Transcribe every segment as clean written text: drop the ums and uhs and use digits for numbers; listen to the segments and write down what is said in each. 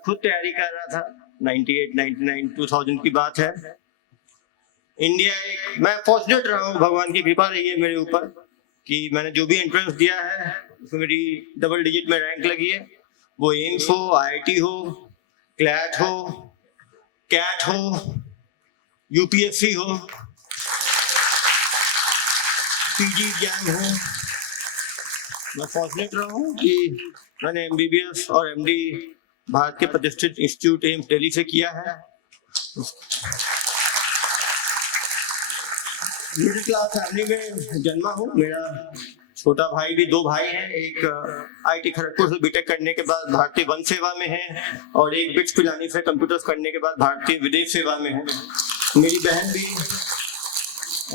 खुद तैयारी कर रहा था, 98, 99, 2000 की बात है। इंडिया मैं फॉर्चुनेट रहा हूँ, भगवान की कृपा रही है मेरे ऊपर कि मैंने जो भी एंट्रेंस दिया है उसमें मेरी डबल डिजिट में रैंक लगी है। वो एम्स हो, IIT हो, क्लैट हो, कैट हो, UPSC हो, PG एग्जाम हो। मैं फॉर्चुनेट रहा हूँ कि मैंने MBBS और MD भारत के प्रतिष्ठित इंस्टीट्यूट एम्स दिल्ली से किया है। मिडिल क्लास फैमिली में जन्मा हूँ। मेरा छोटा भाई भी, 2 भाई हैं। एक IIT खड़गपुर से बीटेक करने के बाद भारतीय वन सेवा में है और एक बिट्स पिलानी से कंप्यूटर्स करने के बाद भारतीय विदेश सेवा में है। मेरी बहन भी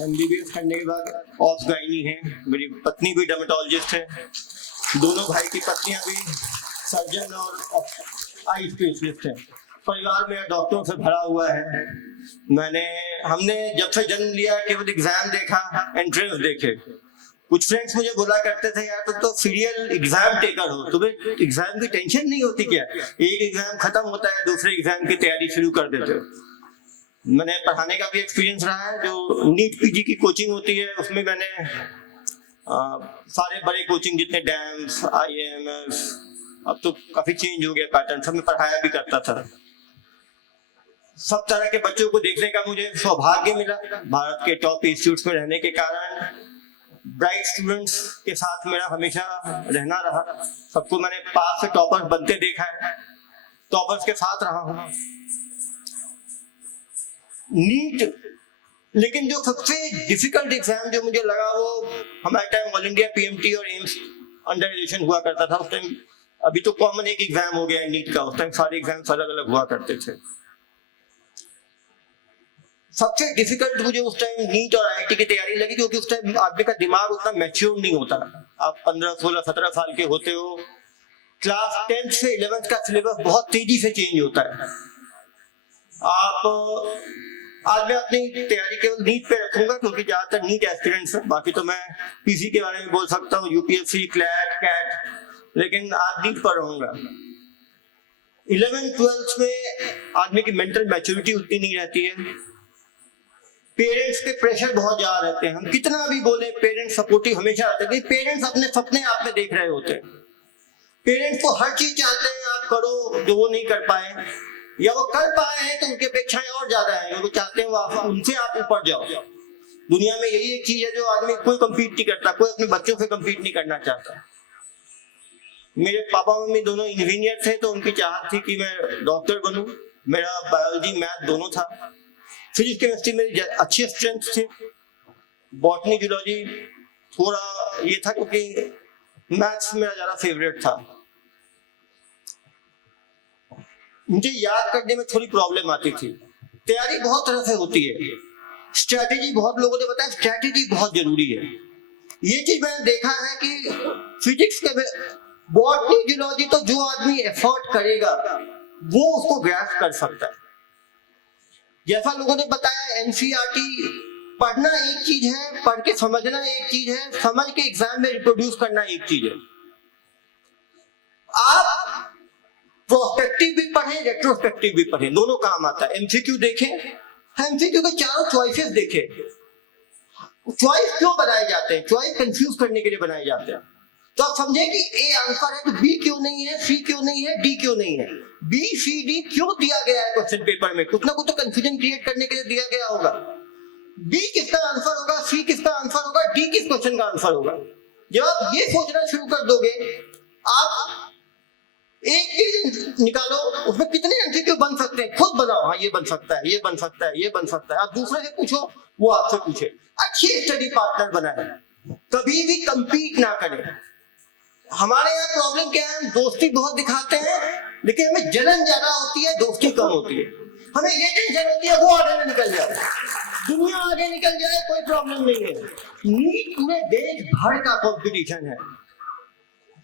MBBS करने के बाद ऑब्स गायनी है। मेरी पत्नी भी डर्मेटोलॉजिस्ट है। दोनों भाई की पत्नियां भी सर्जन और आई स्पेशलिस्ट है। परिवार में डॉक्टरों से भरा हुआ है। हमने जब से जन्म लिया केवल एग्जाम देखा, एंट्रेंस देखे। कुछ फ्रेंड्स मुझे बोला करते थे, यार तुम तो सीरियल एग्जाम टेकर हो, तुम्हें एग्जाम की टेंशन नहीं होती क्या? एक एग्जाम खत्म होता है, दूसरे एग्जाम की तैयारी शुरू कर देते हो। मैंने पढ़ाने का भी एक्सपीरियंस रहा है। जो नीट PG की कोचिंग होती है उसमें मैंने सारे बड़े कोचिंग जितने डैम्स, IIMS, अब तो काफी चेंज हो गया पैटर्न, सब में पढ़ाया भी करता था। सब तरह के बच्चों को देखने का मुझे सौभाग्य मिला। भारत के टॉप इंस्टीट्यूट्स में रहने के कारण ब्राइट स्टूडेंट्स के साथ मेरा हमेशा रहना रहा। सबको मैंने पास से टॉपर्स बनते देखा है, टॉपर्स के साथ रहा हूँ। नीट, लेकिन जो सबसे डिफिकल्ट एग्जाम जो मुझे लगा वो हमारे टाइम ऑल इंडिया PMT और एम्स अंडर हुआ करता था उस टाइम। अभी तो कॉमन एक एग्जाम हो गया है नीट का, उस टाइम सारे एग्जाम्स अलग अलग हुआ करते थे। सबसे डिफिकल्ट मुझे उस टाइम नीट और IIT की तैयारी लगी, क्योंकि उस टाइम आदमी का दिमाग उतना मैच्योर नहीं होता। आप 15, 16, 17 साल के होते हो। क्लास 10th से 11th का सिलेबस बहुत तेजी से चेंज होता है। आज मैं अपनी तैयारी केवल नीट पे रखूंगा, क्योंकि ज्यादातर नीट एस्पिरेंट्स है। बाकी तो मैं PC के बारे में बोल सकता हूँ, UPSC, क्लैट, कैट, लेकिन आज नीट पर रहूंगा। 11th 12th में आदमी की मेंटल मैच्योरिटी उतनी नहीं रहती है। पेरेंट्स के प्रेशर बहुत ज्यादा रहते हैं। हम कितना भी बोले, पेरेंट्स सपोर्टिव हमेशा रहते हैं। पेरेंट्स अपने सपने आप में देख रहे होते हैं। पेरेंट्स को हर चीज चाहते हैं आप करो जो वो नहीं कर पाए, या वो कर पाए हैं तो उनकी अपेक्षाएं और ज्यादा है। वो चाहते हैं वो उनसे आप ऊपर जाओ। दुनिया में यही एक चीज है जो आदमी कोई कम्पीट नहीं करता, कोई अपने बच्चों से कम्पीट नहीं करना चाहता। मेरे पापा मम्मी दोनों इंजीनियर थे, तो उनकी चाहत थी कि मैं डॉक्टर बनूं। मेरा बायोलॉजी मैथ दोनों था। फिजिक्स केमिस्ट्री मेरी अच्छी स्ट्रेंथ थी। बॉटनी जूलॉजी थोड़ा ये था, क्योंकि मैथ्स मेरा ज्यादा फेवरेट था। मुझे याद करने में थोड़ी प्रॉब्लम आती थी। तैयारी बहुत तरह से होती है। स्ट्रैटेजी, बहुत लोगों ने बताया स्ट्रैटेजी बहुत जरूरी है। ये चीज मैंने देखा है कि फिजिक्स के बॉटनी जूलॉजी तो जो आदमी एफर्ट करेगा वो उसको ग्रैस्प कर सकता है। जैसा लोगों ने बताया, NCERT पढ़ना एक चीज है, पढ़ के समझना एक चीज है, समझ के एग्जाम में रिप्रोड्यूस करना एक चीज है। आप प्रोस्पेक्टिव भी पढ़ें, रेट्रोस्पेक्टिव भी पढ़ें, दोनों काम आता है। MCQ देखें, MCQ के चारों चॉइसेस देखें। चॉइस क्यों बनाए जाते हैं? चॉइस कंफ्यूज करने के लिए बनाए जाते हैं। तो आप समझे कि A आंसर है तो B क्यों नहीं है, C क्यों नहीं है, D क्यों नहीं है। B, C, D क्यों दिया गया है क्वेश्चन पेपर में? कुछ ना कुछ तो कंफ्यूजन क्रिएट करने के लिए दिया गया होगा। B किसका आंसर होगा, C किसका आंसर होगा, D किस क्वेश्चन का आंसर होगा। जब आप ये सोचना शुरू कर दोगे, आप एक चीज निकालो, उसमें कितने MCQ बन सकते हैं खुद बनाओ। हाँ, ये बन सकता है, ये बन सकता है, ये बन सकता है। आप दूसरे से पूछो, वो आपसे पूछे। अच्छी स्टडी पार्टनर बनाए, कभी भी कंपीट ना करें। हमारे यहाँ प्रॉब्लम क्या है, हम दोस्ती बहुत दिखाते हैं, लेकिन हमें जलन ज्यादा होती है, दोस्ती कम होती है। हमें ये टेंशन होती है वो आगे में निकल जाए, दुनिया आगे निकल जाए, कोई प्रॉब्लम नहीं है। नीट पूरे देश भर का कंपटीशन है।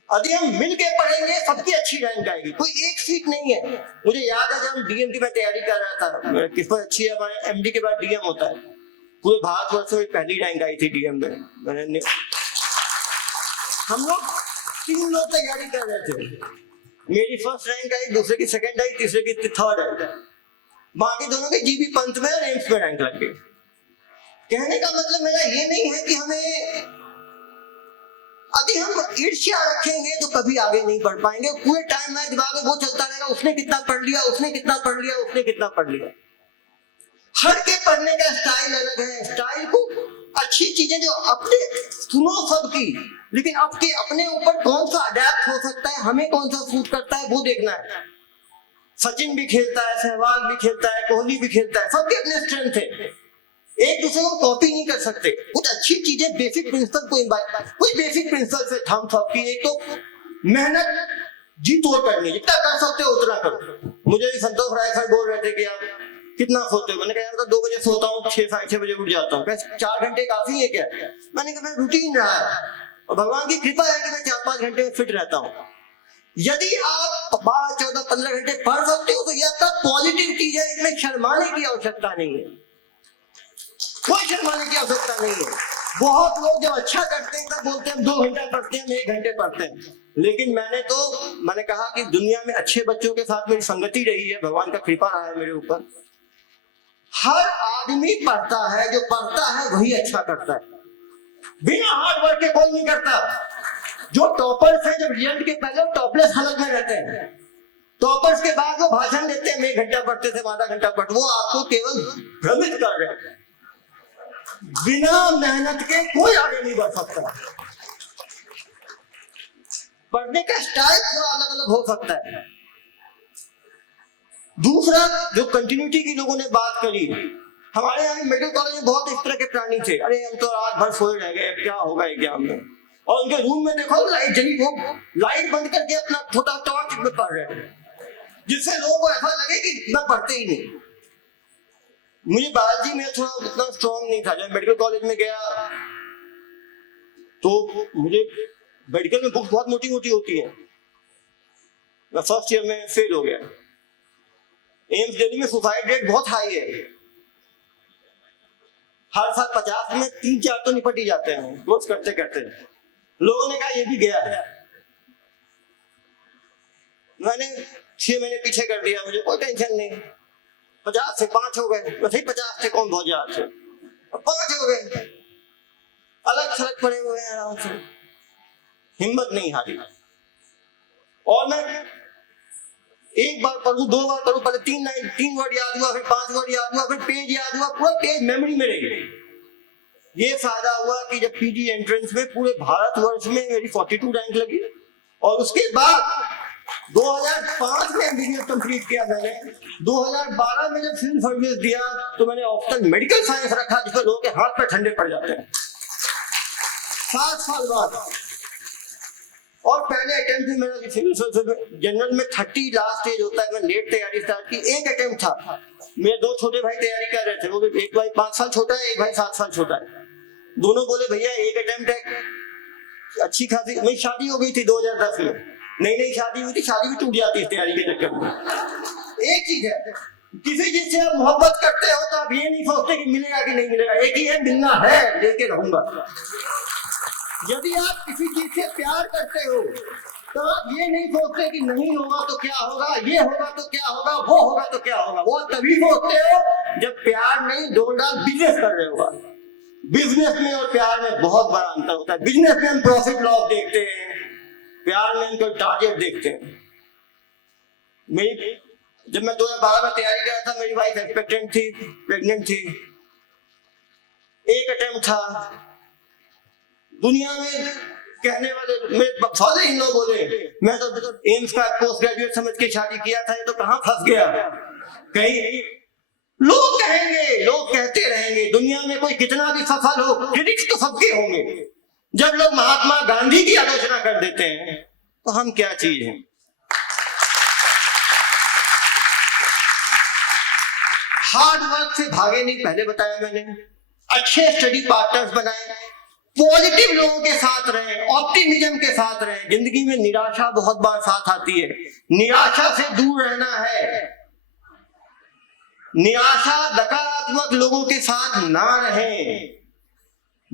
यदि हम मिलके पढ़ेंगे सबकी अच्छी रैंक आएगी, कोई एक सीट नहीं है। मुझे याद है जब हम DM की मैं तैयारी कर रहा था, किस्मत अच्छी है, हमारे MD के बाद DM होता है। पूरे भारतवर्ष में पहली रैंक आई थी DM में। हम लोग 3 लोग तैयारी कर रहे थे। मेरी फर्स्ट रैंक आई, दूसरे की सेकंड आई, तीसरे की थर्ड आई, बाकी दोनों के जीबी पंत में और एम्स में रैंक लग गई। कहने का मतलब मेरा ये नहीं है कि हमें अभी हम ईर्ष्या रखेंगे तो कभी आगे नहीं बढ़ पाएंगे। पूरे टाइम में दिमाग में वो चलता रहेगा, उसने कितना पढ़ लिया, उसने कितना पढ़ लिया, उसने कितना पढ़ लिया। हर के पढ़ने का स्टाइल अलग है। स्टाइल को अच्छी चीजें जो अपने सुनो सबकी, लेकिन आपके अपने ऊपर कौन सा अडेप्ट हो सकता है, हमें कौन सा सूट करता है वो देखना है। सचिन भी खेलता है, सहवाग भी खेलता है, कोहली भी खेलता है, सबके अपने स्ट्रेंथ है, एक दूसरे को कॉपी नहीं कर सकते। कुछ अच्छी चीजें बेसिक प्रिंसिपल को कुछ बेसिक प्रिंसिपल से थम सबकी। एक तो मेहनत जी तोड़ करनी, जितना कर सकते हो उतना करो। मुझे भी संतोष राय सर बोल रहे थे कि आप कितना सोते हो, मैंने कहा यार तो 2 बजे सोता हूँ, 6-6 बजे उठ जाता हूँ। 4 घंटे काफी है क्या? मैंने कहा रूटीन रहा है और भगवान की कृपा है कि मैं 4-5 घंटे में फिट रहता हूँ। यदि आप 12, 14, 15 घंटे पढ़ सकते हो तो यह सब पॉजिटिव चीज है, इसमें शर्माने की आवश्यकता नहीं है, कोई शर्माने की आवश्यकता नहीं है। बहुत लोग जब अच्छा करते हैं तब बोलते हैं 2 घंटा पढ़ते हैं, 1 घंटे पढ़ते हैं। लेकिन मैंने कहा कि दुनिया में अच्छे बच्चों के साथ मेरी संगति रही है, भगवान का कृपा रहा है मेरे ऊपर। हर आदमी पढ़ता है, जो पढ़ता है वही अच्छा करता है। बिना हार्ड वर्क के कोई नहीं करता। जो टॉपर्स है जब रिजल्ट के पहले टॉपलेस हालत में रहते हैं, टॉपर्स के बाद वो भाषण देते हैं 1 घंटा पढ़ते थे, आधा घंटा पढ़ते, वो आपको केवल भ्रमित कर रहे हैं। बिना मेहनत के कोई आगे नहीं बढ़ सकता। पढ़ने का स्टाइल थोड़ा अलग अलग हो सकता है। दूसरा, जो कंटिन्यूटी की लोगों ने बात करी, हमारे यहाँ मेडिकल कॉलेज में बहुत इस तरह के प्राणी थे, अरे हम तो रात भर सोए रह गए, क्या होगा एग्जाम में। और उनके रूम में देखो लाइट जली, वो लाइट बंद करके अपना छोटा टॉर्च में पढ़ रहे हैं, जिससे लोगों को ऐसा लगे कि मैं पढ़ते ही नहीं। मुझे बायोलॉजी में थोड़ा उतना स्ट्रॉन्ग नहीं था। जब मेडिकल कॉलेज में गया तो मुझे मेडिकल में बुक्स बहुत मोटी मोटी होती है, मैं फर्स्ट ईयर में फेल हो गया। एम्स दिल्ली में सुसाइड रेट बहुत हाई है, हर साल 50 में 3-4 तो निपट ही जाते हैं कोर्स करते करते। लोगों ने कहा ये भी गया है, मैंने 6 महीने पीछे कर दिया, मुझे कोई टेंशन नहीं। 50 से 5 हो गए, वैसे ही 50 से कौन बहुत ज्यादा से 5 हो गए, अलग थलग पड़े हुए हैं आराम से, हिम्मत नहीं हारी। और मैं 1 बार पढ़ू, 2 बार पढ़ू, पहले 3 वर्ड याद हुआ, फिर 5 वर्ड याद हुआ, फिर पेज याद हुआ, पूरा पेज मेमोरी में रह गई। ये फायदा हुआ कि जब पीजी एंट्रेंस में पूरे भारतवर्ष में मेरी 42 रैंक लगी, और उसके बाद 2005 में एमबीबीएस कंप्लीट किया मैंने। 2012 में जब सिविल सर्विस दिया तो मैंने ऑप्शन मेडिकल साइंस रखा, जिसमें लोगों के हाथ पे ठंडे पड़ जाते हैं। 7 साल बाद, और पहले अटेम्प्ट में मेरा सिविल सर्विस जनरल में 30 लास्ट एज होता है, मैं लेट तैयारी स्टार्ट की। 1 अटेम्प्ट था, मेरे 2 छोटे भाई तैयारी कर रहे थे, वो भी एक भाई 5 साल छोटा है, एक भाई 7 साल छोटा है। दोनों बोले भैया 1 अटेम्प्ट है, अच्छी खासी। मेरी शादी हो गई थी 2010 में, नई शादी हुई थी, शादी भी टूट जाती है तैयारी के चक्कर में। एक चीज है, किसी चीज से आप मोहब्बत करते हो तो आप ये नहीं सोचते कि मिलेगा कि नहीं मिलेगा, एक ही है, मिलना है, लेके रहूंगा। यदि आप किसी चीज से प्यार करते हो तो आप ये नहीं सोचते कि नहीं होगा तो क्या होगा, ये होगा तो क्या होगा, वो होगा तो क्या होगा। वो तभी सोचते हो जब प्यार नहीं, डोंडा बिजनेस कर रहे हो। बिजनेस में और प्यार में बहुत बड़ा अंतर होता है। बिजनेस में हम प्रॉफिट लॉस देखते हैं, प्यार में हम टारगेट देखते हैं। जब मैं 2012 में तैयारी कर रहा था, मेरी वाइफ एक्सपेक्टेंट थी, प्रेग्नेंट थी। 1 अटेम्प्ट था। दुनिया में कहने वाले मेरे फादर इन लोग बोले, मैं तो एम्स का पोस्ट ग्रेजुएट समझ के शादी किया था, ये तो कहाँ फंस गया। कहीं लोग कहेंगे, लोग कहते रहेंगे, दुनिया में कोई कितना भी सफल हो, क्रेडिट तो सबके होंगे। जब लोग महात्मा गांधी की आलोचना कर देते हैं तो हम क्या चीज हैं। हार्ड वर्क से भागे नहीं, पहले बताया मैंने। अच्छे स्टडी पार्टनर्स बनाए, पॉजिटिव लोगों के साथ रहे, ऑप्टिमिज्म के साथ रहे। जिंदगी में निराशा बहुत बार साथ आती है, निराशा से दूर रहना है। निराशा, नकारात्मक लोगों के साथ ना रहें।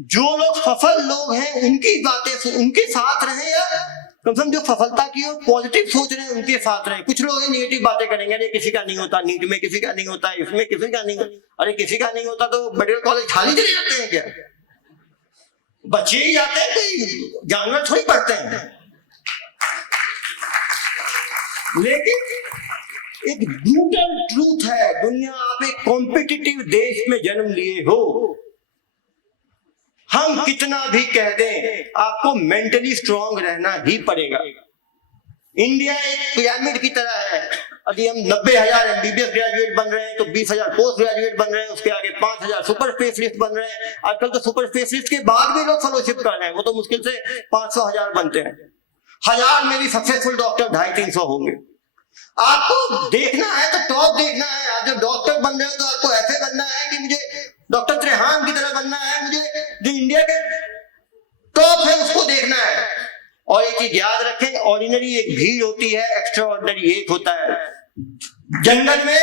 जो लोग सफल लोग हैं उनकी बातें उनके साथ रहें या कम से कम जो सफलता की और पॉजिटिव सोच रहे हैं उनके साथ रहे। कुछ लोग नेगेटिव बातें करेंगे, अरे किसी का नहीं होता, नीट में किसी का नहीं होता, इसमें किसी का नहीं होता। अरे किसी का नहीं होता तो मेडिकल कॉलेज खाली चले जाते हैं क्या? बच्चे ही जाते हैं, कोई जानवर थोड़ी पढ़ते हैं। लेकिन एक ब्रूटल ट्रूथ है, दुनिया, आप एक कॉम्पिटिटिव देश में जन्म लिए हो, हम कितना भी कह दें आपको मेंटली स्ट्रांग रहना ही पड़ेगा। इंडिया एक पिरामिड की तरह है। यदि हम 90,000 MBBS ग्रेजुएट बन रहे हैं तो 20,000 पोस्ट ग्रेजुएट बन रहे हैं, उसके आगे 5,000 सुपर स्पेशलिस्ट बन रहे हैं। आजकल तो सुपर स्पेशलिस्ट के बाद भी लोग फेलोशिप कर रहे हैं, वो तो मुश्किल से 500,000 बनते हैं। 1000 में भी सक्सेसफुल डॉक्टर 250-300 होंगे। आपको देखना है तो टॉप देखना है। आप जब डॉक्टर बन रहे हो तो आपको ऐसे बनना है कि मुझे डॉक्टर त्रेहान की तरह बनना है, मुझे जो इंडिया के टॉप है उसको देखना है। और एक चीज याद रखें, ऑर्डिनरी एक भीड़ होती है, एक्स्ट्रा ऑर्डिनरी एक होता है। जंगल में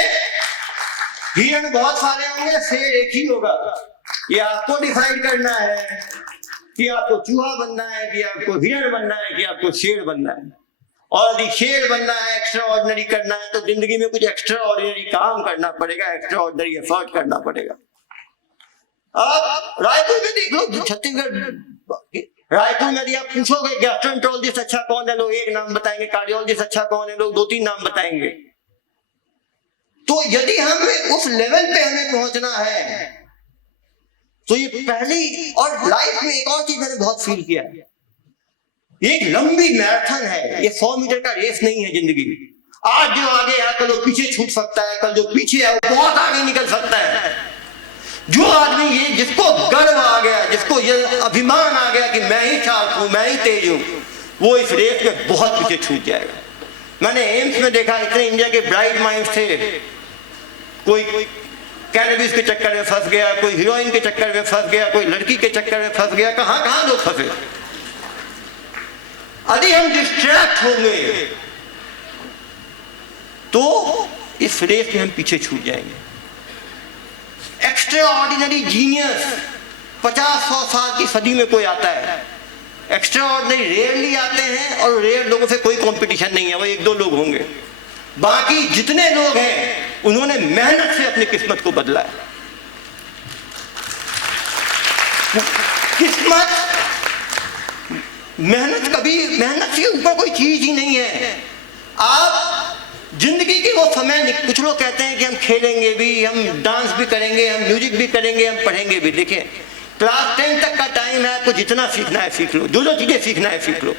हिरण बहुत सारे होंगे, शेर एक ही होगा। ये आपको डिसाइड करना है कि आपको चूहा बनना है, कि आपको हिरण बनना है, कि आपको शेर बनना है। और यदि शेर बनना है, एक्स्ट्रा ऑर्डिनरी करना है, तो जिंदगी में कुछ एक्स्ट्रा ऑर्डिनरी काम करना पड़ेगा, एक्स्ट्रा ऑर्डिनरी एफर्ट करना पड़ेगा। आप रायपुर में देख लो, छत्तीसगढ़ रायपुर में यदि आप पूछोगे गैस्ट्रोएंटरोलॉजिस्ट अच्छा कौन है, लोग एक नाम बताएंगे। कार्डियोलॉजिस्ट अच्छा कौन है, लोग 2-3 नाम बताएंगे। तो यदि हमें उस लेवल पे हमें पहुंचना है तो ये पहली, और लाइफ में एक और चीज मैंने बहुत फील किया, एक लंबी मैराथन है, ये 100 मीटर का रेस नहीं है जिंदगी। आज जो आगे है कल वो पीछे छूट सकता है, कल जो पीछे है वो बहुत आगे निकल सकता है। जो आदमी ये, जिसको गर्व आ गया, जिसको ये अभिमान आ गया कि मैं ही शार्प हूं, मैं ही तेज हूं, वो इस रेस में बहुत पीछे छूट जाएगा। मैंने एम्स में देखा, इतने इंडिया के ब्राइट माइंड्स थे, कोई कैनबिस के चक्कर में फंस गया, कोई हीरोइन के चक्कर में फंस गया, कोई लड़की के चक्कर में फंस गया, कहां कहां लोग फंसे। यदि हम डिस्ट्रैक्ट होंगे तो इस रेस में हम पीछे छूट जाएंगे। एक्स्ट्रा ऑर्डिनरी जीनियस 50-100 साल की सदी में कोई आता है। एक्स्ट्रा ऑर्डिनरी रेयरली आते हैं, और रेयर लोगों से कोई कंपटीशन नहीं है, वो 1-2 लोग होंगे। बाकी जितने लोग हैं उन्होंने मेहनत से अपनी किस्मत को बदला है। किस्मत, मेहनत, कभी मेहनत के ऊपर कोई चीज ही नहीं है। आप जिंदगी के वो समय, कुछ लोग कहते हैं कि हम खेलेंगे भी, हम डांस भी करेंगे, हम म्यूजिक भी करेंगे, हम पढ़ेंगे भी। देखिए, क्लास 10 तक का टाइम है, आपको जितना सीखना है सीख लो, जो चीजें सीखना है सीख लो।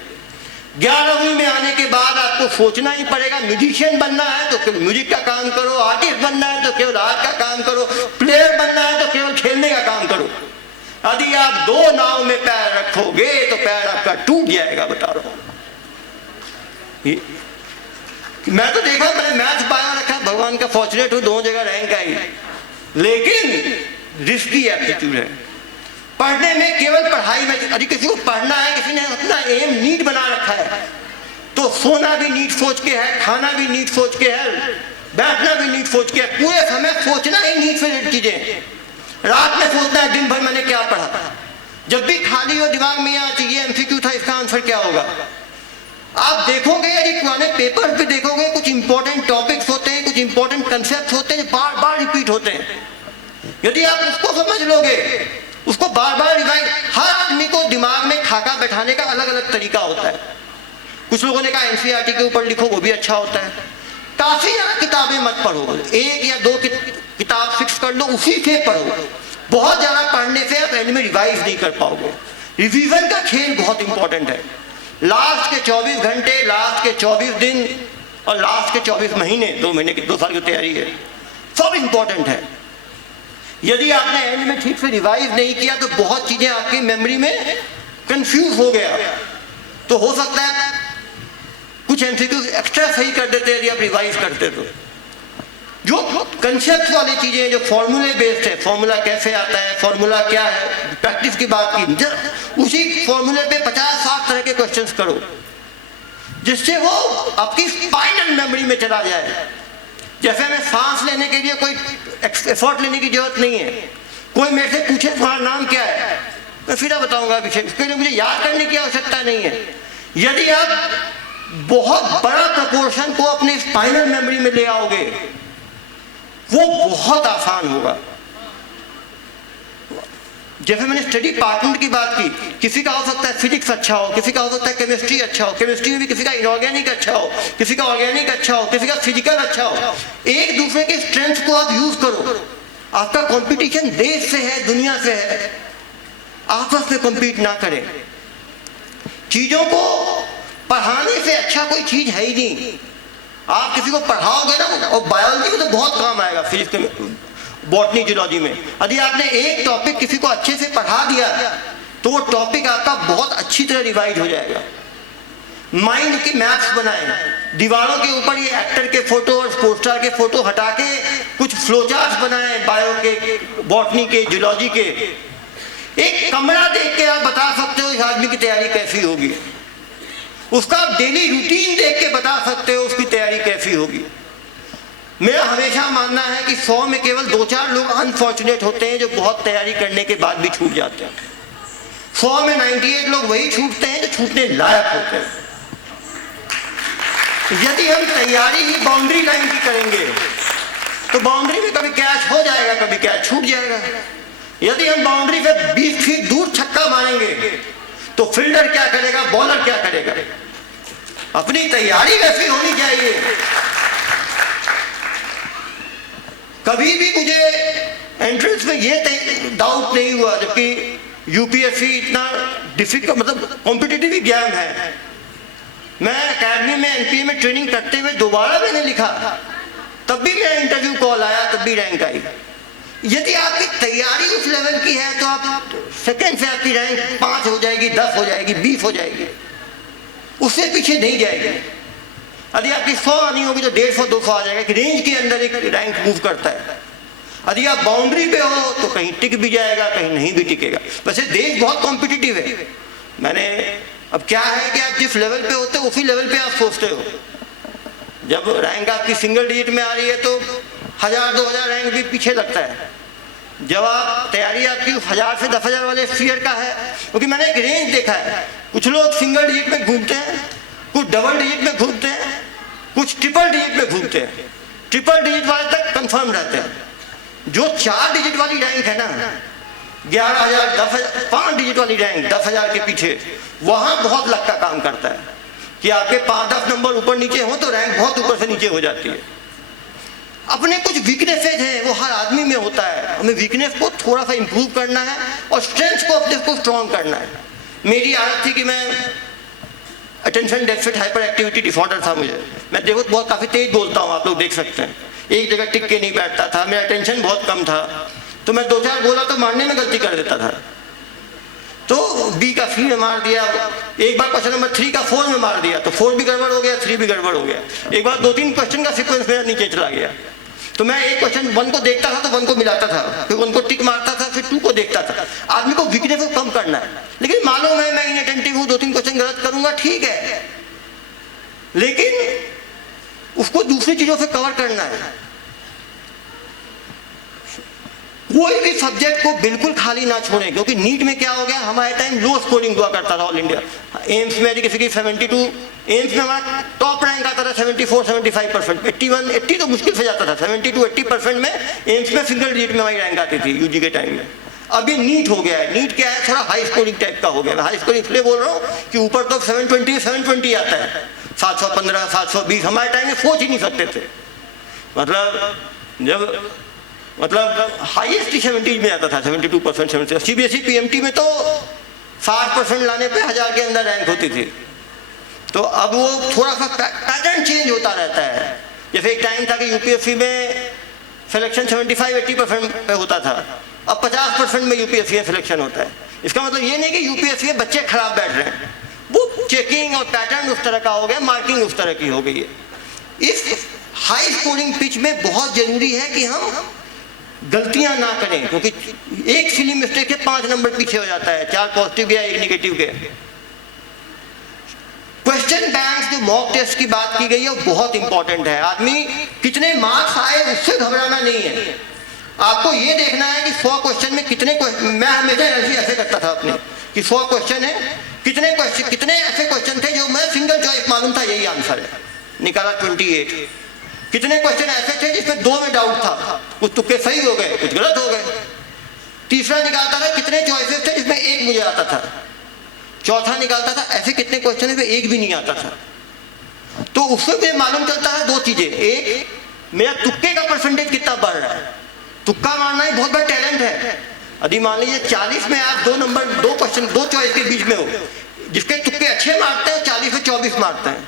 11वीं में आने के बाद आपको सोचना ही पड़ेगा, म्यूजिशियन बनना है तो केवल म्यूजिक का काम करो, आर्टिस्ट बनना है तो केवल आर्ट का काम करो, प्लेयर बनना है तो केवल खेलने का काम करो। यदि आप 2 नाव में पैर रखोगे तो पैर आपका टूट जाएगा, बता रहा हूं। मैं तो देखा, मैंने मैथ्स बायो रखा, भगवान का फॉर्चुनेट हूं, 2 जगह रैंक आई, लेकिन रिस्की एप्टीट्यूड है। पढ़ने में, केवल पढ़ाई में, यदि किसी को पढ़ना है, किसी ने अपना एम नीट बना रखा है, तो सोना भी नीट सोच के है, खाना भी नीट सोच के है, बैठना भी नीट सोच के है, पूरे समय सोचना ही नीट से रिलेटेड चीजें। रात में सोचना है दिन भर मैंने क्या पढ़ा। जब भी खाली हो दिमाग में यहाँ चाहिए एमसीक्यू था, इसका आंसर क्या होगा। आप देखोगे, यदि पुराने पेपर पे देखोगे, कुछ इंपॉर्टेंट टॉपिक्स होते हैं, कुछ इंपॉर्टेंट कंसेप्ट होते हैं जो बार बार रिपीट होते हैं। यदि आप उसको समझ लोगे, उसको बार बार रिवाइज, हर आदमी को दिमाग में खाका बैठाने का अलग अलग तरीका होता है। कुछ लोगों ने कहा एनसीईआरटी के ऊपर लिखो, वो भी अच्छा होता है। काफी ज्यादा किताबें मत पढ़ो, 1 या 2 किताब फिक्स कर लो, उसी से पढ़ो। बहुत ज्यादा पढ़ने से आप एंड में रिवाइज नहीं कर पाओगे। रिवीजन का खेल बहुत इंपॉर्टेंट है। लास्ट के 24 घंटे, लास्ट के 24 दिन और लास्ट के 24 महीने, 2 महीने की 2 साल की तैयारी है, सब इंपॉर्टेंट है। यदि आपने एंड में ठीक से रिवाइज नहीं किया तो बहुत चीजें आपकी मेमोरी में कंफ्यूज हो गया। तो हो सकता है कुछ एमसीक्यू एक्स्ट्रा सही कर देते यदि आप रिवाइज करते तो। जो कंसेप्ट वाली चीजें, जो फॉर्मूले बेस्ड है, फॉर्मूला कैसे आता है, फॉर्मूला क्या है, प्रैक्टिस की बात की, उसी फॉर्मूले पे 50-60 तरह के क्वेश्चंस करो, जिससे वो आपकी फाइनल मेमोरी में चला जाए। जैसे हमें सांस लेने के लिए कोई एफर्ट लेने की जरूरत नहीं है। कोई मेरे से पूछे तुम्हारा नाम क्या है, मैं फिर बताऊंगा अभिषेक, उसके लिए मुझे याद करने की आवश्यकता नहीं है। यदि आप बहुत बड़ा प्रपोर्शन को अपने स्पाइनल मेमोरी में ले आओगे, वो बहुत आसान होगा। जैसे मैंने स्टडी पार्टनर की बात की, किसी का हो सकता है फिजिक्स अच्छा हो, किसी का हो सकता है केमिस्ट्री अच्छा हो, केमिस्ट्री में भी किसी का इनऑर्गेनिक अच्छा हो, किसी का ऑर्गेनिक अच्छा हो, किसी का फिजिकल अच्छा हो। एक दूसरे के स्ट्रेंथ को आप यूज करो। आपका कंपटीशन देश से है, दुनिया से है, आपस में compete ना करें। चीजों को पढ़ाने से अच्छा कोई चीज है ही नहीं। आप किसी को पढ़ाओगे ना, और बायोलॉजी में तो बहुत काम आएगा, फिजिक्स में, बॉटनी, जूलॉजी में। यदि आपने एक टॉपिक किसी को अच्छे से पढ़ा दिया तो वो टॉपिक आपका बहुत अच्छी तरह रिवाइज हो जाएगा। माइंड की मैप्स बनाएं, दीवारों के ऊपर ये एक्टर के फोटो और स्पोर्ट्स स्टार के फोटो हटा के कुछ फ्लोचार्ट्स बनाएं, बायो के, बॉटनी के, जूलॉजी के। एक कमरा देख के आप बता सकते हो इस आदमी की तैयारी कैसी होगी। उसका आप डेली रूटीन देख के बता सकते हो उसकी तैयारी कैसी होगी। मेरा हमेशा मानना है कि 100 में केवल 2-4 लोग अनफॉर्चुनेट होते हैं जो बहुत तैयारी करने के बाद भी छूट जाते हैं। 100 में 98 लोग वही छूटते हैं जो छूटने लायक होते हैं। यदि हम तैयारी ही बाउंड्री लाइन की करेंगे तो बाउंड्री में कभी कैच हो जाएगा, कभी कैच छूट जाएगा। यदि हम बाउंड्री से 20 फीट दूर छक्का मारेंगे तो फील्डर क्या करेगा, बॉलर क्या करेगा। अपनी तैयारी वैसी होनी चाहिए। कभी भी मुझे एंट्रेंस में ये डाउट नहीं हुआ, जबकि यूपीएससी इतना डिफिकल्ट, मतलब कॉम्पिटिटिव एग्जाम है। मैं अकेडमी में एनपीए में ट्रेनिंग करते हुए दोबारा मैंने लिखा, तब भी मेरा इंटरव्यू कॉल आया, तब भी रैंक आई। यदि आपकी तैयारी उस लेवल की है तो आप सेकंड से आपकी रैंक 5 हो जाएगी, 10 हो जाएगी, 20 हो जाएगी, उससे पीछे नहीं जाएगी। यदि आपकी 100 आनी होगी तो 150-200 आ जाएगा कि रेंज के अंदर एक रैंक मूव करता है। यदि आप बाउंड्री पे हो तो कहीं टिक भी जाएगा, कहीं नहीं भी टिकेगा। वैसे देश बहुत कॉम्पिटिटिव है। मैंने अब क्या है कि आप जिस लेवल पे होते हो उसी लेवल पे आप सोचते हो। जब रैंक आपकी सिंगल डिजिट में आ रही है तो 1000-2000 रैंक भी पीछे लगता है। जब आप तैयारी आपकी 1000 से 10,000 वाले स्फीयर का है, क्योंकि मैंने एक रेंज देखा है। कुछ लोग सिंगल डिजिट में घूमते हैं, कुछ डबल डिजिट में घूमते हैं, कुछ ट्रिपल डिजिट में घूमते हैं। ट्रिपल डिजिट वाले तक कंफर्म रहते हैं। जो 4 डिजिट वाली रैंक है ना, 11,000, 10,000, 5 डिजिट वाली रैंक 10,000 के पीछे, वहां बहुत लक का काम करता है कि आपके 5-10 नंबर ऊपर नीचे हो तो रैंक बहुत ऊपर से नीचे हो जाती है। अपने कुछ वीकनेसेज हैं, वो हर आदमी में होता है। हमें वीकनेस को थोड़ा सा इंप्रूव करना है और स्ट्रेंथ को अपने को स्ट्रॉन्ग करना है। मेरी आदत थी कि मैं attention deficit hyper activity disorder था मुझे। मैं देखो बहुत काफ़ी तेज बोलता हूँ, आप लोग देख सकते हैं। एक जगह टिक के नहीं बैठता था, मेरा अटेंशन बहुत कम था, तो मैं 2-4 बोला तो मारने में गलती कर देता था। तो बी का सी में मार दिया, एक बार क्वेश्चन नंबर 3 का 4 में मार दिया तो 4 भी गड़बड़ हो गया, 3 भी गड़बड़ हो गया। एक बार 2-3 क्वेश्चन का सीक्वेंस मेरा नीचे चला गया। तो मैं एक क्वेश्चन 1 को देखता था तो 1 को मिलाता था, फिर 1 को टिक मारता था, फिर 2 को देखता था। आदमी को वीकनेस को कम करना है। लेकिन मालूम है मैं इनअटेंटिव हूँ, 2-3 क्वेश्चन गलत करूंगा, ठीक है, लेकिन उसको दूसरी चीजों से कवर करना है। कोई भी सब्जेक्ट को बिल्कुल खाली ना छोड़ें, क्योंकि नीट में क्या हो गया, हमारे टाइम लो स्कोरिंग हुआ करता था ऑल इंडिया। एम्स में किसी की 72, एम्स में हमारा टॉप रैंक आता था 74-75%, 81, 80 तो मुश्किल से जाता था, 70-80% में एम्स में सिंगल डिजिट में हमारी रैंक आती थी यूजी के टाइम में। अभी नीट हो गया है। नीट क्या है, थोड़ा हाई स्कोरिंग टाइप का हो गया। मैं हाई स्कोरिंग इसलिए बोल रहा हूँ कि ऊपर तो 720 आता है, 715, 720। हमारे टाइम में सोच ही नहीं सकते थे। मतलब हाईएस्ट 70 में आता था, 72%, 70। सीबीएसई पीएमटी में तो 60% लाने पे 1000 के अंदर रैंक होती थी। तो अब वो थोड़ा सा पैटर्न चेंज होता रहता है। जैसे एक टाइम था कि यूपीएससी में सिलेक्शन 75-80% पे होता था, अब 50% में यूपीएससी सिलेक्शन होता है। इसका मतलब ये नहीं कि यूपीएससी में बच्चे खराब बैठ रहे हैं, वो चेकिंग और पैटर्न उस तरह का हो गया, मार्किंग उस तरह की हो गई है। इस हाई स्कोरिंग पिच में बहुत जरूरी है कि हम गलतियां ना करें, क्योंकि एक सिली मिस्टेक से 5 नंबर पीछे हो जाता है, 4 पॉजिटिव या 1 नेगेटिव के। क्वेश्चन बैंक जो मॉक टेस्ट की बात की गई है वो बहुत इंपॉर्टेंट है। आदमी कितने मार्क्स आए उससे घबराना नहीं है, आपको ये देखना है कि 100 क्वेश्चन में कितने। मैं हमेशा ऐसे करता था अपने कि 100 क्वेश्चन है, कितने ऐसे क्वेश्चन थे जो मैं सिंगल चॉइस मालूम था यही आंसर है, निकाला 28। कितने क्वेश्चन ऐसे थे जिसमें 2 में डाउट था, कुछ तुक्के सही हो गए कुछ गलत हो गए। तीसरा निकालता था कितने चॉइसेस थे जिसमें एक मुझे आता था। चौथा निकालता था ऐसे कितने क्वेश्चन है एक भी नहीं आता था। तो उससे मुझे मालूम चलता है 2 चीजें, एक मेरा तुक्के का परसेंटेज कितना बढ़ रहा है। तुक्का मारना ही बहुत बड़ा टैलेंट है। यदि मान लीजिए 40 में आप 2 क्वेश्चन 2 चॉइस के बीच में हो, जिसके तुक्के अच्छे मारते हैं 40 में 24 मारते हैं,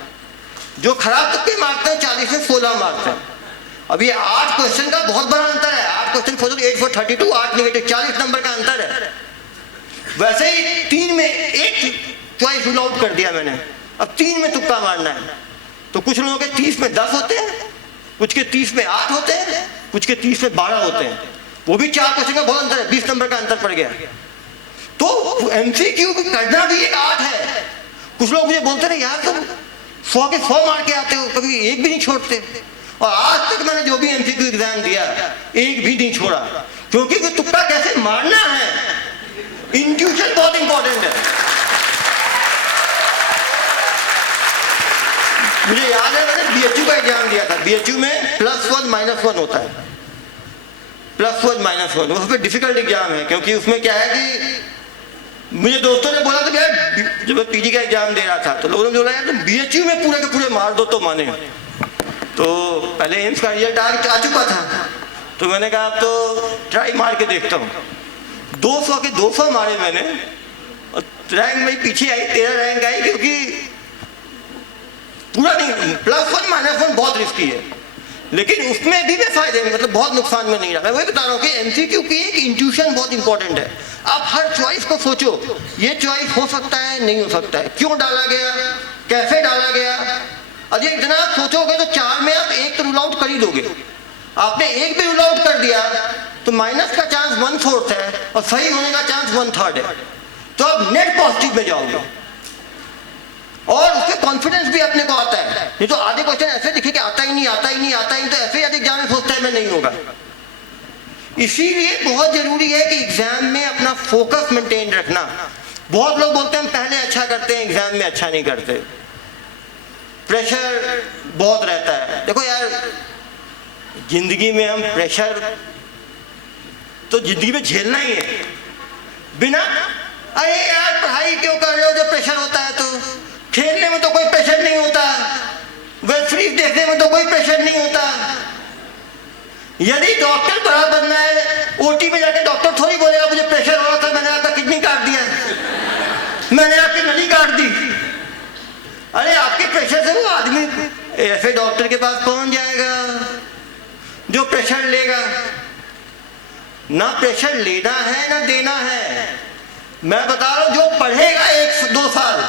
जो खराब तुक्के मारते हैं 40 में 16 मारते हैं। अब ये 8 क्वेश्चन का बहुत बड़ा अंतर है। 8 क्वेश्चन खोलो 8 for 32, 8 नेगेटिव 40 नंबर का अंतर है। वैसे ही 3 में एक चॉइस रूल आउट कर दिया मैंने, अब 3 में तुक्का मारना है। तो कुछ लोगों के 30 में 10 होते हैं, कुछ के 30 में 8 होते हैं, कुछ के 30 में 12 होते हैं। वो भी 4 क्वेश्चन का बहुत अंतर है, 20 नंबर का अंतर पड़ गया। तो एमसीक्यू करना भी एक आर्ट है। कुछ लोग मुझे बोलते रहे यार तुम 100 के 100 मार के आते हो, कभी एक भी नहीं छोड़ते। और आज तक मैंने जो भी एमसीक्यू एग्जाम दिया एक भी नहीं छोड़ा, क्योंकि वो तुक्का कैसे मारना है, इंट्यूशन बहुत इंपॉर्टेंट है। मुझे याद है मैंने बीएचयू का एग्जाम दिया था। बीएचयू में +1 -1 होता है, +1 -1 वो सबसे डिफिकल्ट एग्जाम है, क्योंकि उसमें क्या है कि मुझे दोस्तों ने बोला था कि जब मैं पीजी का एग्जाम दे रहा था तो लोगों ने बोला यार तुम बीएचयू में पूरे के पूरे मार दो तो माने। तो पहले एम्स का रिजल्ट आ चुका था, तो मैंने कहा अब तो ट्राई मार के देखता हूँ। 200 के 200 मारे मैंने, और रैंक में पीछे आई, 13 रैंक आई, क्योंकि पूरा नहीं, +1 -1 बहुत रिस्की है, लेकिन उसमें भी मैं फायदे में मतलब बहुत नुकसान में नहीं रहा। मैं वही बता रहा हूँ कि एमसीक्यू की एक इंट्यूशन बहुत इंपॉर्टेंट है। आप हर चॉइस को सोचो, ये चॉइस हो सकता है नहीं हो सकता है, क्यों डाला गया, कैसे डाला गया। अगर इतना आप सोचोगे तो 4 में आप 1 तो रूल आउट कर ही दोगे। आपने 1 भी रूल आउट कर दिया तो माइनस का चांस 1/4 है और सही होने का चांस 1/3 है। तो आप नेट पॉजिटिव में जाओगे और उससे कॉन्फिडेंस भी अपने को आता है। नहीं तो आधे क्वेश्चन ऐसे दिखे कि आता ही नहीं, तो ऐसे ही आधे एग्जाम में सोचता है मैं नहीं होगा। इसीलिए बहुत जरूरी है कि एग्जाम में अपना फोकस मेंटेन रखना। बहुत लोग बोलते हैं हम पहले अच्छा करते हैं, एग्जाम में अच्छा नहीं करते, प्रेशर बहुत रहता है। देखो यार, जिंदगी में हम प्रेशर तो जिंदगी में झेलना ही है। बिना अरे यार पढ़ाई क्यों कर रहे हो जब प्रेशर होता है, तो खेलने में तो कोई प्रेशर नहीं होता, वेब सीरीज देखने में तो कोई प्रेशर नहीं होता। यदि डॉक्टर बड़ा बनना है, ओटी में जाकर डॉक्टर थोड़ी बोलेगा मुझे प्रेशर हो रहा था मैंने आपका किडनी काट दिया, मैंने आपकी नली काट दी। अरे आपके प्रेशर से वो आदमी ऐसे डॉक्टर के पास पहुंच जाएगा जो प्रेशर लेगा। ना प्रेशर लेना है ना देना है। मैं बता रहा हूं जो पढ़ेगा 1-2 साल,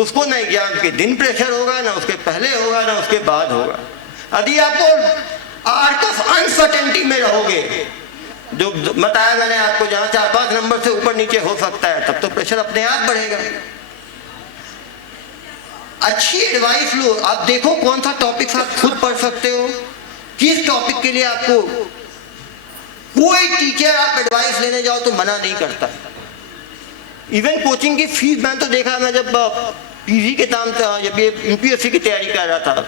उसको ना एग्जाम के दिन प्रेशर होगा, ना उसके पहले होगा, ना उसके बाद होगा। यदि आपको आर्ट ऑफ अनसर्टेनिटी में रहोगे, जो बताया मैंने आपको, जहां 4-5 नंबर से ऊपर नीचे हो सकता है, तब तो प्रेशर अपने आप बढ़ेगा। अच्छी एडवाइस लो। आप देखो कौन सा टॉपिक आप खुद पढ़ सकते हो, किस टॉपिक के लिए आपको कोई टीचर आप एडवाइस लेने जाओ तो मना नहीं करता। इवन कोचिंग की फीस मैंने तो देखा, मैं जब पीजी के टाइम था, जब ये यूपीएससी की तैयारी कर रहा था,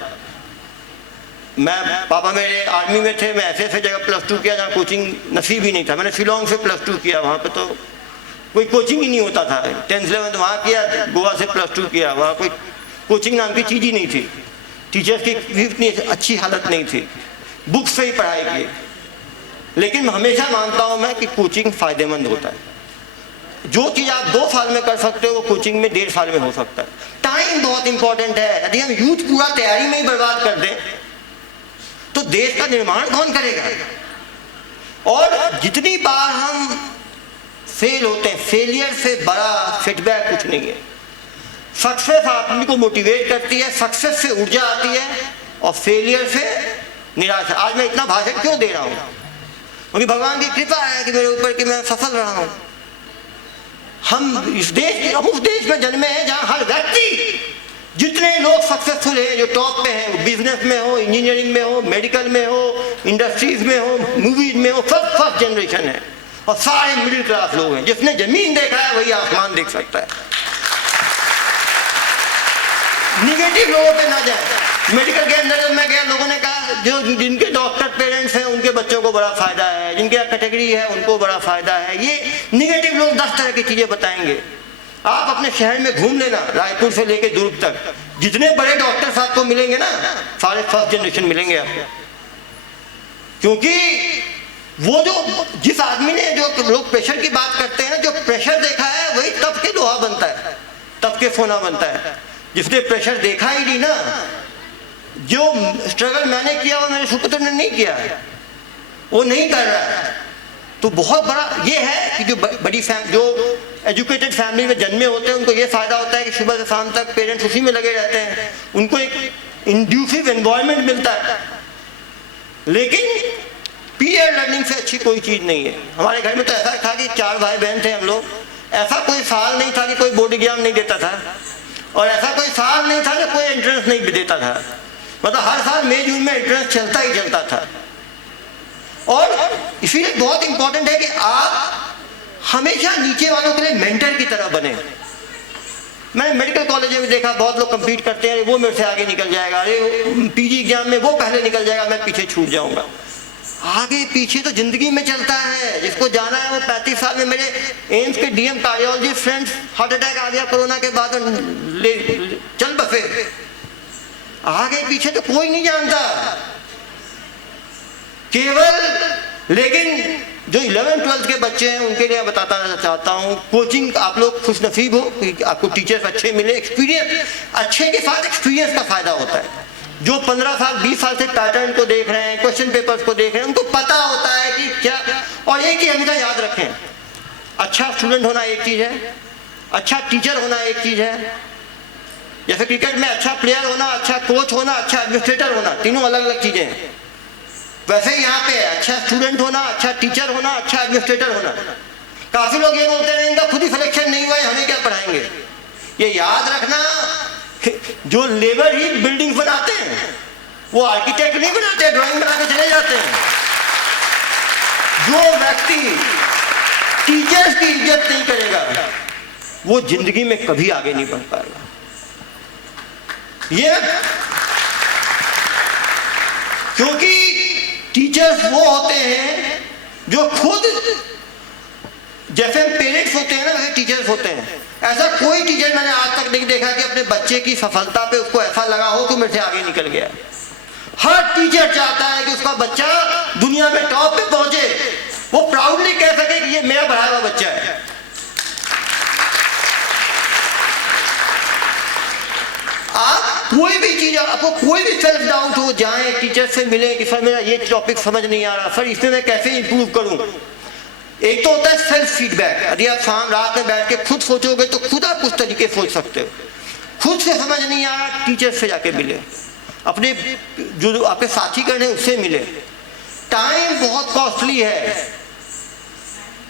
मैं पापा मेरे आर्मी में थे, मैं ऐसे जगह +2 किया जहाँ कोचिंग नसीब ही नहीं था। मैंने शिलोंग से +2 किया, वहाँ पे तो कोई कोचिंग ही नहीं होता था। 10th 11th वहाँ किया, गोवा से +2 किया, वहाँ कोई कोचिंग नाम की चीज़ ही नहीं थी। टीचर्स की इतनी अच्छी हालत नहीं थी, बुक से ही पढ़ाई की। लेकिन हमेशा मानता हूँ मैं कि कोचिंग फ़ायदेमंद होता है। जो चीज़ आप 2 साल में कर सकते हो वो कोचिंग में 1.5 साल में हो सकता है। टाइम बहुत इंपॉर्टेंट है। यदि हम यूथ पूरा तैयारी में ही बर्बाद कर दें तो देश का निर्माण कौन करेगा। और जितनी बार हम फेल होते हैं, फेलियर से बड़ा सेटबैक कुछ नहीं है। सक्सेस आदमी को मोटिवेट करती है, सक्सेस से ऊर्जा आती है, और फेलियर से निराशा। आज मैं इतना भाषण क्यों दे रहा हूँ, क्योंकि भगवान की कृपा है कि मेरे ऊपर कि मैं सफल रहा हूँ। हम उस देश में जन्मे हैं जहाँ हर व्यक्ति, जितने लोग सक्सेसफुल हैं, जो टॉप पे हैं, बिजनेस में हो, इंजीनियरिंग में हो, मेडिकल में हो, इंडस्ट्रीज में हो, मूवीज में हो, सब फर्स्ट जनरेशन है, और सारे मिडिल क्लास लोग हैं। जिसने जमीन देखा है वही आसमान देख सकता है। निगेटिव लोगों पे ना जाए। मेडिकल के अंदर जब मैं गया, लोगों ने कहा जो जिनके डॉक्टर पेरेंट्स हैं उनके बच्चों को बड़ा फायदा है, जिनके कैटेगरी है उनको बड़ा फायदा है। ये निगेटिव लोग 10 तरह की चीजें बताएंगे। आप अपने शहर में घूम लेना, रायपुर से लेके दुर्ग तक, जितने बड़े डॉक्टर आपको मिलेंगे ना, सारे फर्स्ट जनरेशन मिलेंगे आपको। क्योंकि वो जो जिस आदमी ने, जो लोग प्रेशर की बात करते हैं ना, जो प्रेशर देखा है वही तब के लोहा बनता है, तब के सोना बनता है। जिसने प्रेशर देखा ही नहीं ना, जो स्ट्रगल मैंने किया वो मेरे सुपुत्र ने नहीं किया, वो नहीं कर रहा है। तो बहुत बड़ा ये है कि जो बड़ी जो एजुकेटेड फैमिली में जन्मे होते हैं उनको ये फायदा होता है कि सुबह से शाम तक पेरेंट्स उसी में लगे रहते हैं, उनको एक इंड्यूसिव एनवायरनमेंट मिलता है। लेकिन पीयर लर्निंग से अच्छी कोई चीज नहीं है। हमारे घर में तो ऐसा था कि 4 भाई बहन थे हम लोग, ऐसा कोई साल नहीं था कि कोई बोर्ड एग्जाम नहीं देता था, और ऐसा कोई साल नहीं था कि कोई एंट्रेंस नहीं देता था। मतलब हर साल मई जून में एंट्रेंस चलता ही चलता था। और इसीलिए बहुत इंपॉर्टेंट है कि आप हमेशा नीचे वालों के लिए मेंटर की तरह बने। मैंने मेडिकल कॉलेज में देखा, बहुत लोग कंपीट करते हैं, वो मेरे से आगे निकल जाएगा, अरे पीजी एग्जाम में वो पहले निकल जाएगा, मैं पीछे छूट जाऊंगा। आगे पीछे तो जिंदगी में चलता है, जिसको जाना है वो 35 साल में। मेरे एम्स के DM cardiology friends, heart attack आ गया कोरोना के बाद, चल बसे। आगे पीछे तो कोई नहीं जानता केवल। लेकिन जो 11th-12th के बच्चे हैं उनके लिए बताता चाहता हूँ, कोचिंग आप लोग खुश नसीब हो कि आपको टीचर्स अच्छे मिले। एक्सपीरियंस अच्छे के साथ एक्सपीरियंस का फायदा होता है। जो 15 साल 20 साल से पैटर्न को देख रहे हैं, क्वेश्चन पेपर्स को देख रहे हैं, उनको पता होता है कि क्या। और एक ही हमेशा याद रखें, अच्छा स्टूडेंट होना एक चीज है, अच्छा टीचर होना एक चीज है। जैसे क्रिकेट में अच्छा प्लेयर होना, अच्छा कोच होना, अच्छा एडमिनिस्ट्रेटर होना, तीनों अलग अलग चीजें हैं। वैसे यहाँ पे अच्छा स्टूडेंट होना, अच्छा टीचर होना, अच्छा एडमिनिस्ट्रेटर होना। काफी लोग ये बोलते हैं इनका खुद ही सिलेक्शन नहीं हुआ है, हमें क्या पढ़ाएंगे। ये याद रखना, जो लेबर ही बिल्डिंग बनाते हैं वो आर्किटेक्ट नहीं बनाते, ड्राइंग बना के चले जाते हैं। जो व्यक्ति टीचर्स की इज्जत नहीं करेगा वो जिंदगी में कभी आगे नहीं बढ़ पाएगा। ये क्योंकि टीचर्स वो होते हैं जो खुद, जैसे पेरेंट्स होते हैं ना वैसे टीचर्स होते हैं। ऐसा कोई टीचर मैंने आज तक नहीं देखा कि अपने बच्चे की सफलता पे उसको ऐसा लगा हो कि मेरे से आगे निकल गया। हर टीचर चाहता है कि उसका बच्चा दुनिया में टॉप पे पहुंचे, वो प्राउडली कह सके कि ये मेरा पढ़ाया हुआ बच्चा है। आप कोई भी चीज, आपको कोई भी सेल्फ डाउट हो, जाएं टीचर से मिले कि सर मेरा ये टॉपिक समझ नहीं आ रहा, सर इसमें मैं कैसे इंप्रूव करूं। एक तो होता है सेल्फ फीडबैक। यदि आप शाम रात में बैठ के खुद सोचोगे तो खुद आप उस तरीके सोच सकते हो। खुद से समझ नहीं आ रहा, टीचर से जाके मिले, अपने जो आपके साथी गण है उससे मिले। टाइम बहुत कॉस्टली है,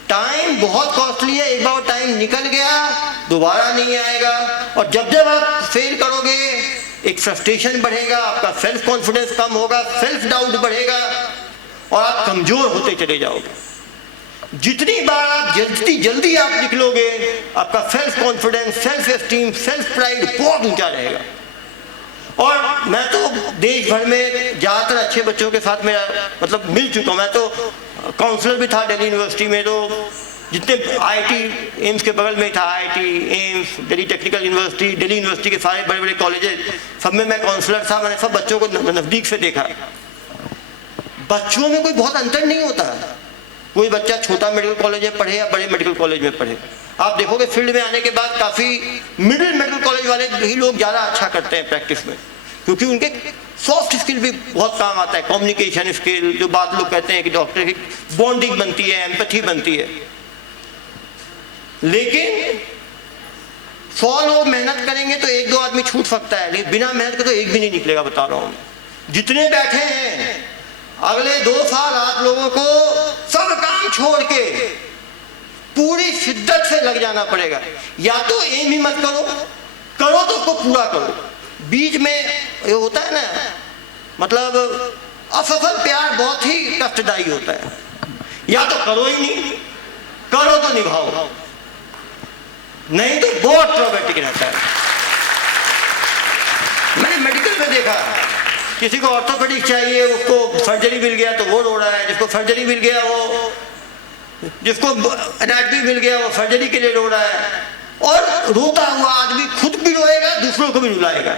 टाइम बहुत कॉस्टली है। एक बार टाइम निकल गया दोबारा नहीं आएगा। और जब जब आप फेल करोगे एक फ्रस्ट्रेशन बढ़ेगा, आपका सेल्फ कॉन्फिडेंस कम होगा, सेल्फ डाउट बढ़ेगा और आप कमजोर होते चले जाओगे। जितनी बार आप जल्दी आप निकलोगे, आपका self confidence, self esteem, self pride बहुत ऊंचा रहेगा। और मैं तो देश भर में ज्यादातर अच्छे बच्चों के साथ मेरा मतलब मिल चुका हूँ। मैं तो काउंसलर भी था दिल्ली यूनिवर्सिटी में, तो जितने आईटी एम्स के बगल में था, IT, AIIMS, Delhi technical university, Delhi university के सारे बड़े बड़े कॉलेजेस, सब में मैं काउंसलर था। मैंने सब बच्चों को नजदीक से देखा। बच्चों में कोई बहुत अंतर नहीं होता। कोई बच्चा छोटा मेडिकल कॉलेज में पढ़े या बड़े मेडिकल कॉलेज में पढ़े, आप देखोगे फील्ड में आने के बाद काफी मिडिल मेडिकल कॉलेज वाले ही लोग ज्यादा अच्छा करते हैं प्रैक्टिस में, क्योंकि उनके सॉफ्ट स्किल भी बहुत काम आता है। कम्युनिकेशन स्किल, जो बात लोग कहते हैं कि डॉक्टर की बॉन्डिंग बनती है, एम्पैथी बनती है। लेकिन 100 लोग मेहनत करेंगे तो 1-2 आदमी छूट सकता है, लेकिन बिना मेहनत के तो एक भी नहीं निकलेगा, बता रहा हूं। जितने बैठे हैं अगले 2 साल आप लोगों को सब काम छोड़ के पूरी शिद्दत से लग जाना पड़ेगा। या तो एम ही मत करो, करो तो उसको पूरा करो। बीच में ये होता है ना, मतलब असफल प्यार बहुत ही कष्टदायी होता है। या तो करो ही नहीं, करो तो निभाओ, नहीं तो बहुत ट्रॉमेटिक रहता है। देखा, किसी को ऑर्थोपेडिक चाहिए, उसको सर्जरी मिल गया तो वो रो रहा है, जिसको सर्जरी मिल गया वो, जिसको एनाटॉमी मिल गया वो सर्जरी के लिए रो रहा है। और रोता हुआ आदमी खुद भी रोएगा, दूसरों को भी रुलाएगा।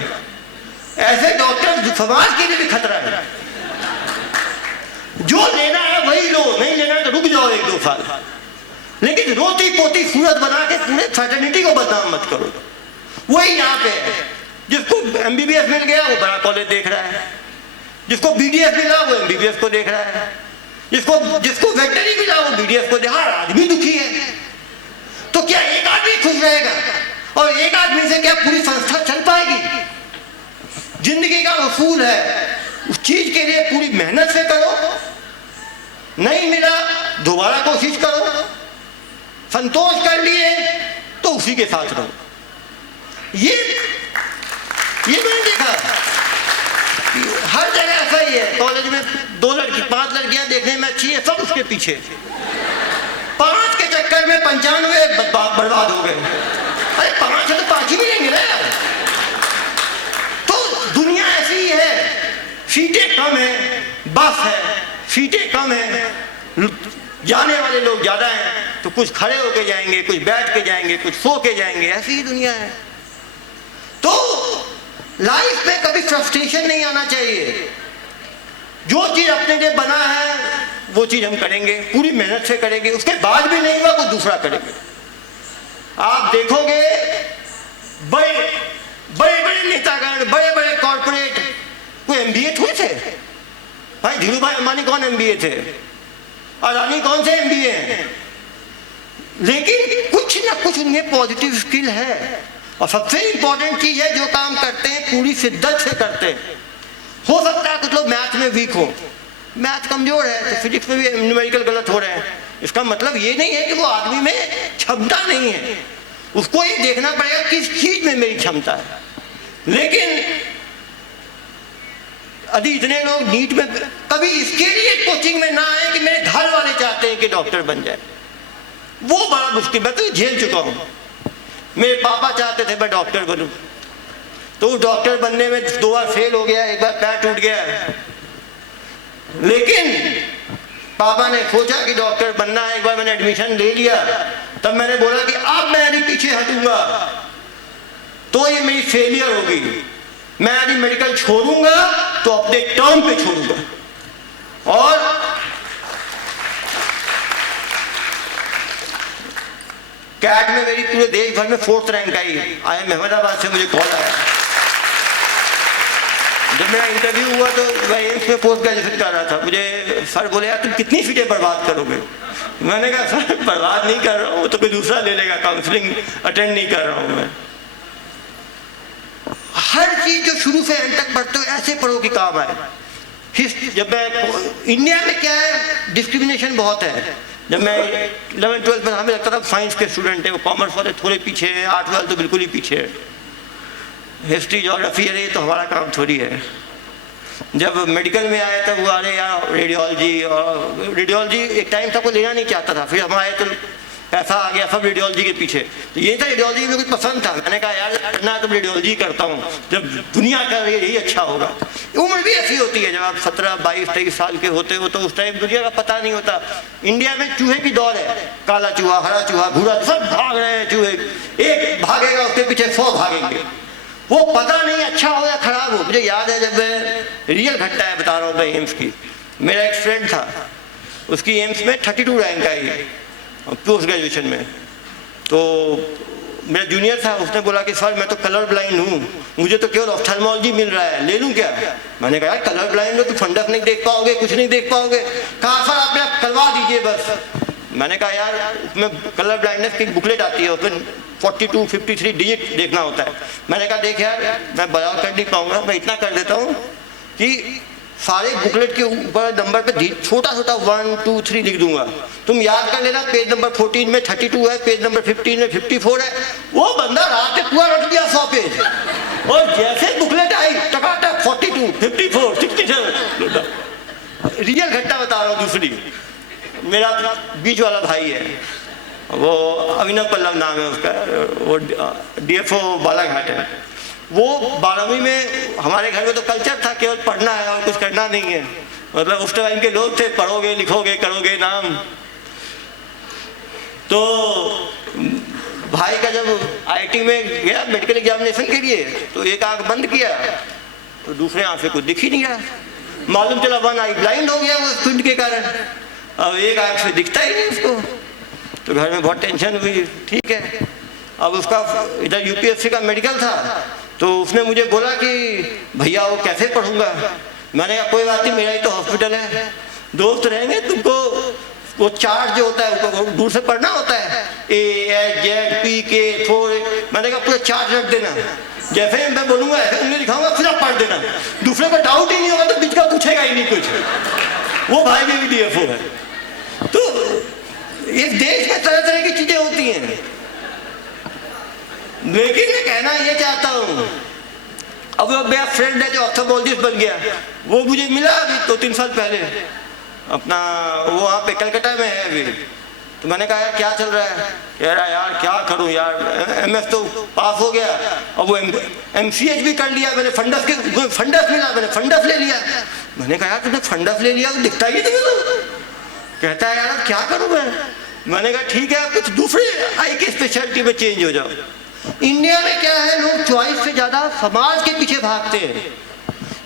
ऐसे डॉक्टर समाज के लिए भी खतरा है। जो लेना है वही लो, नहीं लेना है तो रुक जाओ 1-2 साल, लेकिन रोती पोती सूरत बना के पूरे फैटर्निटी को बदनाम मत करो। वही यहाँ पे है, जिसको MBBS मिल गया वो बड़ा कॉलेज देख रहा है, जिसको BDS मिला वो MBBS को देख रहा है, जिसको वेटनरी मिला वो BDS को देख। हर आदमी दुखी है, तो क्या एक आदमी खुश रहेगा? और एक आदमी से क्या पूरी संस्था चल पाएगी? जिंदगी का उसूल है, उस चीज के लिए पूरी मेहनत से करो, नहीं मिला दोबारा कोशिश करो, संतोष कर लिए तो उसी के साथ रहो। ये मैंने देखा हर जगह ऐसा ही है। कॉलेज में 5 लड़कियां देखने में अच्छी है, सब उसके पीछे, 5 के चक्कर में 95 बर्बाद हो गए। अरे 5 है तो 5 ही मिलेंगे ना। तो दुनिया ऐसी ही है, सीटें कम है, बस है, सीटें कम है, जाने वाले लोग ज्यादा हैं, तो कुछ खड़े होके जाएंगे, कुछ बैठ के जाएंगे, कुछ सो के जाएंगे, ऐसी ही दुनिया है। तो लाइफ में कभी फ्रस्ट्रेशन नहीं आना चाहिए। जो चीज अपने लिए बना है वो चीज हम करेंगे, पूरी मेहनत से करेंगे, उसके बाद भी नहीं हुआ कोई दूसरा करेंगे। आप देखोगे बड़े बड़े नेतागण, बड़े बड़े कॉर्पोरेट कोई MBA थोड़े थे भाई। धीरू भाई अंबानी कौन MBA थे? अडानी कौन से MBA हैं? लेकिन कुछ ना कुछ उनमें पॉजिटिव स्किल है। और सबसे इंपॉर्टेंट चीज है, जो काम करते हैं पूरी शिद्दत से करते हैं। हो सकता है कुछ लोग मैथ में वीक हो, मैथ कमजोर है तो फिजिक्स में भी न्यूमेरिकल गलत हो रहे हैं। इसका मतलब ये नहीं है कि वो आदमी में क्षमता नहीं है, उसको ये देखना पड़ेगा किस चीज में मेरी क्षमता है। लेकिन यदि इतने लोग नीट में कभी इसके लिए कोचिंग में ना आए कि मेरे घर वाले चाहते हैं कि डॉक्टर बन जाए, वो बड़ा मुश्किल। मैं तो झेल चुका हूं। मेरे पापा चाहते थे मैं डॉक्टर बनूं, तो डॉक्टर बनने में 2 बार फेल हो गया, 1 बार पैर टूट गया। लेकिन पापा ने सोचा कि डॉक्टर बनना है, एक बार मैंने एडमिशन ले लिया, तब मैंने बोला कि अब मैं यदि पीछे हटूंगा तो ये मेरी फेलियर होगी। मैं यदि मेडिकल छोड़ूंगा तो अपने टर्म पे छोड़ूंगा। और कैट में मेरी पूरे देश भर में 4th रैंक आई। IIM अहमदाबाद से मुझे कॉल आया। जब मेरा इंटरव्यू हुआ तो मैं एम्स में पोस्ट ग्रेजुएशन कर रहा था। मुझे सर बोले यार तुम कितनी सीटें बर्बाद करोगे? मैंने कहा सर बर्बाद नहीं कर रहा हूँ, तो कोई दूसरा ले लेगा, काउंसलिंग अटेंड नहीं कर रहा हूँ मैं। हर चीज जो शुरू से एंड तक पढ़ते हो ऐसे पढ़ो कि काम आए। जब मैं इंडिया में क्या है, डिस्क्रिमिनेशन बहुत है। जब मैं 11th-12th में हमें लगता था साइंस के स्टूडेंट है, वो कॉमर्स वाले थोड़े पीछे है, 8th-12th तो बिल्कुल ही पीछे है। हिस्ट्री ज्योग्राफी है, ये तो हमारा काम थोड़ी है। जब मेडिकल में आया तब वो अरे यार रेडियोलॉजी, और रेडियोलॉजी एक टाइम था कोई लेना नहीं चाहता था, फिर हम आए तो पैसा आ गया सब रेडियोलॉजी के पीछे। तो ये था रेडियोलॉजी में कुछ पसंद था, मैंने कहा यार करना तो रेडियोलॉजी करता हूँ, जब दुनिया कर रही है यही अच्छा होगा। उम्र भी ऐसी होती है, जब आप 17, 22, 23 साल के होते हो तो उस टाइम दुनिया का पता नहीं होता। इंडिया में चूहे की दौड़ है, काला चूहा, हरा चूहा, भूरा, सब भाग रहे हैं चूहे। एक भागेगा उसके पीछे 100 भागेंगे, वो पता नहीं अच्छा हो या खराब हो। मुझे याद है जब मैं रियल घटना है बता रहा हूँ मैं एम्स की, मेरा एक फ्रेंड था, उसकी एम्स में 32 रैंक आई पोस्ट ग्रेजुएशन में। तो मेरा जूनियर था, उसने बोला कि सर मैं तो कलर ब्लाइंड हूँ, मुझे तो केवल ऑफ्थेल्मोलॉजी मिल रहा है, ले लूँ क्या? मैंने कहा यार कलर ब्लाइंड हो तो फंडस नहीं देख पाओगे, कुछ नहीं देख पाओगे। कहा सर आप मेरा करवा दीजिए बस। मैंने कहा यार उसमें कलर ब्लाइंडनेस की बुकलेट आती है, उसमें 42, 53 डिजिट देखना होता है। मैंने कहा देख यार मैं बयान कर नहीं पाऊंगा, मैं इतना कर देता हूँ कि सारे बुकलेट के ऊपर नंबर पे छोटा छोटा 1, 2, 3 लिख दूंगा, तुम याद कर लेना। पेज नंबर 14 में 32 है, पेज नंबर 15 में 54 है। वो बंदा रात में पूरा रट दिया 100 पेज, और जैसे बुकलेट आई टकाटक 42, 54, 67। रियल घटना बता रहा हूँ। दूसरी, मेरा बीच वाला भाई है, वो अभिनव पल्लव नाम है उसका, वो DFO बालाघाट है। वो 12वीं में हमारे घर में तो कल्चर था केवल पढ़ना है और कुछ करना नहीं है, मतलब उस टाइम के लोग थे पढ़ोगे लिखोगे करोगे नाम। तो भाई का जब आईआईटी में गया मेडिकल एग्जामिनेशन के लिए तो एक आंख बंद किया तो दूसरे आंख से कुछ दिख ही नहीं रहा, मालूम चला वन आई ब्लाइंड हो गया वो स्पिंड के कारण, अब एक आंख से दिखता ही नहीं उसको। तो घर में बहुत टेंशन हुई, ठीक है। अब उसका इधर यूपीएससी का मेडिकल था तो उसने मुझे बोला कि भैया वो कैसे पढ़ूंगा। मैंने कहा कोई बात नहीं, मेरा ही तो हॉस्पिटल है, दोस्त रहेंगे, तुमको वो चार्ट जो होता है उसको दूर से पढ़ना होता है, AHZPK4, मैंने कहा पूरा चार्ट रख देना, जैसे मैं बोलूंगा ऐसे उन्हें दिखाऊंगा फिर आप पढ़ देना, दूसरे को डाउट ही नहीं होगा तो बीच का पूछेगा ही नहीं कुछ। वो भाई भी DFO है। तो इस देश में तरह तरह की चीजें होती हैं, लेकिन मैं कहना ये चाहता हूँ, अब वो मेरा फ्रेंड है जो ऑर्थोपोलॉजिस्ट बन गया, वो मुझे मिला अभी 2-3 साल पहले, अपना वो वहाँ पे कलकत्ता में है अभी। तो मैंने कहा यार क्या चल रहा है, कह रहा यार क्या करूँ यार, MS तो पास हो गया, अब वो MCH भी कर लिया मैंने, फंडस मिला, मैंने फंडस ले लिया। मैंने कहा यार तुमने फंडस ले लिया तो दिखता ही तुम्हें तो। कहता है यार क्या करूँ मैंने कहा ठीक है कुछ दूसरे आई के स्पेशलिटी में चेंज हो जाओ। इंडिया में क्या है, लोग चॉइस से ज्यादा समाज के पीछे भागते हैं।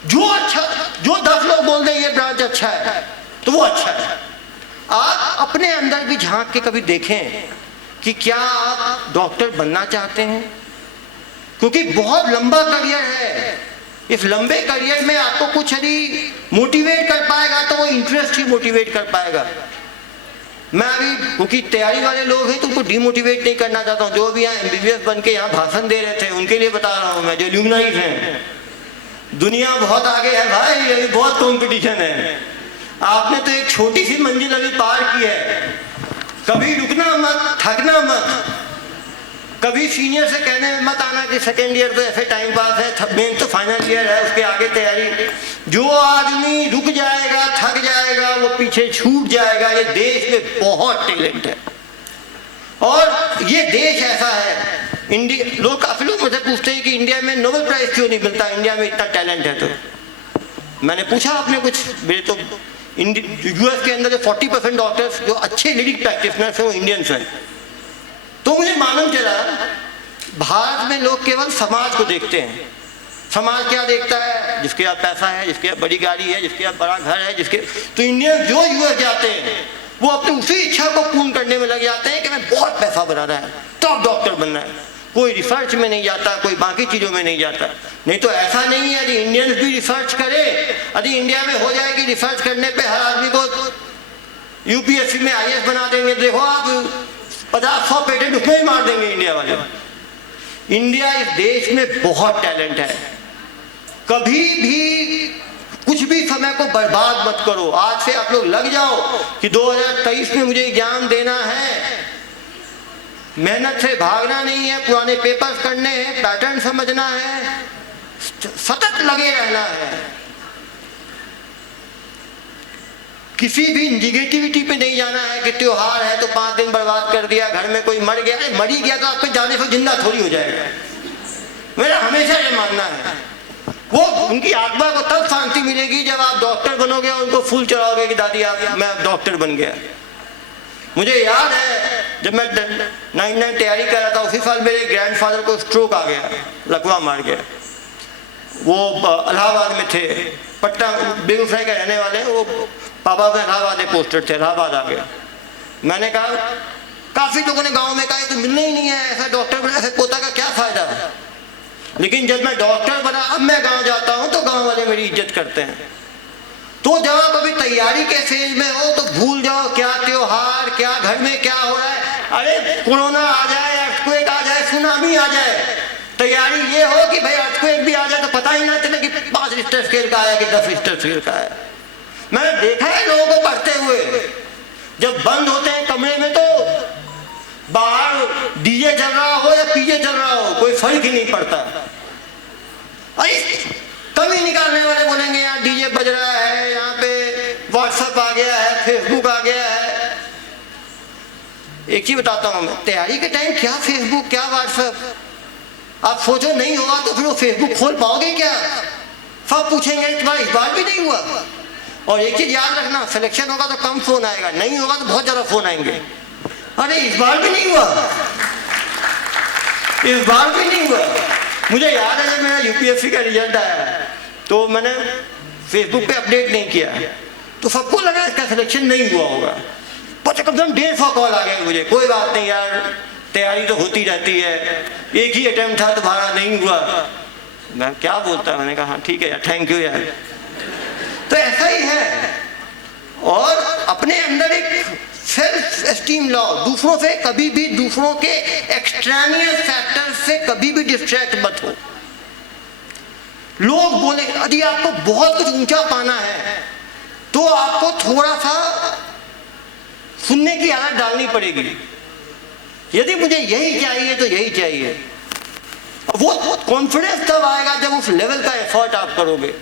जो 10 लोग बोल दें ये ब्रांच अच्छा है तो वो अच्छा है। आप अपने अंदर भी झांक के कभी देखें कि क्या आप डॉक्टर बनना चाहते हैं, क्योंकि बहुत लंबा करियर है। इस लंबे करियर में आपको कुछ यदि मोटिवेट कर पाएगा तो वो इंटरेस्ट ही मोटिवेट कर पाएगा। मैं अभी क्योंकि तैयारी वाले लोग हैं तो उनको डिमोटिवेट नहीं करना चाहता हूँ, जो भी यहाँ MBBS बन के यहाँ भाषण दे रहे थे उनके लिए बता रहा हूँ मैं, जो ल्यूमनाइज हैं। दुनिया बहुत आगे है भाई, अभी बहुत कंपटीशन है। आपने तो एक छोटी सी मंजिल अभी पार की है, कभी रुकना मत, थकना मत, कभी सीनियर से कहने में मत आना कि सेकेंड ईयर तो ऐसे टाइम पास है, मेन तो फाइनल ईयर है, उसके आगे तैयारी। जो आदमी रुक जाएगा थक जाएगा वो पीछे छूट जाएगा। ये देश में बहुत टैलेंट है और ये देश ऐसा है। इंडिया लोग काफी लोग मुझसे पूछते हैं कि इंडिया में नोबेल प्राइज क्यों नहीं मिलता, इंडिया में इतना टैलेंट है। तो मैंने पूछा आपने कुछ, मेरे तो US के अंदर जो 40% डॉक्टर्स जो अच्छे लीडिंग प्रैक्टिशनर्स हैं वो इंडियंस हैं। तो मुझे मालूम चला भारत में लोग केवल समाज को देखते हैं। समाज क्या देखता है, जिसके पास पैसा है, जिसके पास बड़ी गाड़ी है, जिसके पास बड़ा घर है, जिसके। तो इंडियन जो US जाते हैं वो अपनी उसी इच्छा को पूर्ण करने में लग जाते हैं कि मैं बहुत पैसा बनाना है, टॉप डॉक्टर बनना है। कोई रिसर्च में नहीं जाता, कोई बाकी चीजों में नहीं जाता। नहीं तो ऐसा नहीं है, यदि इंडियंस भी रिसर्च करे, यदि इंडिया में हो जाएगी रिसर्च करने पे हर आदमी को UPSC में IAS बना देंगे, देखो आप 50-100 पेटेंट उसमें ही मार देंगे इंडिया वाले। इंडिया इस देश में बहुत टैलेंट है। कभी भी कुछ भी समय को बर्बाद मत करो। आज से आप लोग लग जाओ कि 2023 में मुझे एग्जाम देना है, मेहनत से भागना नहीं है, पुराने पेपर्स करने हैं, पैटर्न समझना है, सतत लगे रहना है। किसी भी निगेटिविटी पे नहीं जाना है कि त्योहार है तो 5 दिन बर्बाद कर दिया, घर में कोई मर गया, मर ही गया तो आपके जाने से जिंदा थोड़ी हो जाएगा। मेरा हमेशा ये मानना है, वो उनकी आत्मा को तब शांति मिलेगी जब आप डॉक्टर बनोगे और उनको फूल चढ़ाओगे कि दादी आप मैं डॉक्टर बन गया। मुझे याद है जब मैं 99 तैयारी कर रहा था, उसी साल मेरे ग्रैंडफादर को स्ट्रोक आ गया, लकवा मार गया। वो इलाहाबाद में थे, पटना बेगूसराय के रहने वाले, वो पापा का इलाहाबाद में पोस्टर थे, इलाहाबाद आ गया। मैंने कहा, काफी लोगों ने गांव में कहा तो मिलने ही नहीं है, ऐसा डॉक्टर बना, ऐसे पोता का क्या फायदा। लेकिन जब मैं डॉक्टर बना, अब मैं गांव जाता हूं तो गांव वाले मेरी इज्जत करते हैं। तो जब आप अभी तैयारी के फेज में हो तो भूल जाओ क्या त्योहार, क्या घर में क्या हो रहा है। अरे कोरोना आ जाए, अर्थक्वेक आ जाए, सुनामी आ जाए, तैयारी ये हो कि भाई अर्थक्वेक भी आ जाए तो पता ही ना चले कि 5 रिक्टर स्केल का आया कि 10 रिक्टर स्केल का आया। मैंने देखा है लोगों को पढ़ते हुए, जब बंद होते हैं कमरे में तो बाहर डीजे चल रहा हो या पीजे चल रहा हो कोई फर्क ही नहीं पड़ता। अरे कमी निकालने वाले बोलेंगे यहाँ डीजे बज रहा है, यहाँ पे व्हाट्सएप आ गया है, फेसबुक आ गया है। एक चीज बताता हूँ मैं, तैयारी के टाइम क्या फेसबुक क्या व्हाट्सएप, आप सोचो नहीं होगा तो फिर वो फेसबुक खोल पाओगे क्या? सब पूछेंगे तुम्हारा इस बार भी नहीं हुआ। और एक चीज याद रखना, सिलेक्शन होगा तो कम फोन आएगा, नहीं होगा तो बहुत ज्यादा फोन आएंगे। अरे इस बार भी नहीं हुआ, इस बार भी नहीं हुआ। मुझे याद है जब मेरा यूपीएससी का रिजल्ट आया तो मैंने फेसबुक पे अपडेट नहीं किया, तो सबको लगा इसका सिलेक्शन नहीं हुआ होगा। पर कम से कम 150 कॉल आ गए मुझे, कोई बात नहीं यार, तैयारी तो होती रहती है, एक ही अटेम्प्ट था तुम्हारा नहीं हुआ। मैं क्या बोलता, मैंने कहा हाँ ठीक है यार, थैंक यू यार। तो ऐसा ही है। और अपने अंदर एक सेल्फ एस्टीम लाओ, दूसरों से कभी भी, दूसरों के एक्सट्रानियस फैक्टर से कभी भी डिस्ट्रैक्ट मत हो। लोग बोले यदि आपको बहुत कुछ ऊंचा पाना है तो आपको थोड़ा सा सुनने की आदत डालनी पड़ेगी। यदि मुझे यही चाहिए तो यही चाहिए। वो कॉन्फिडेंस तब आएगा जब उस लेवल का एफर्ट आप करोगे,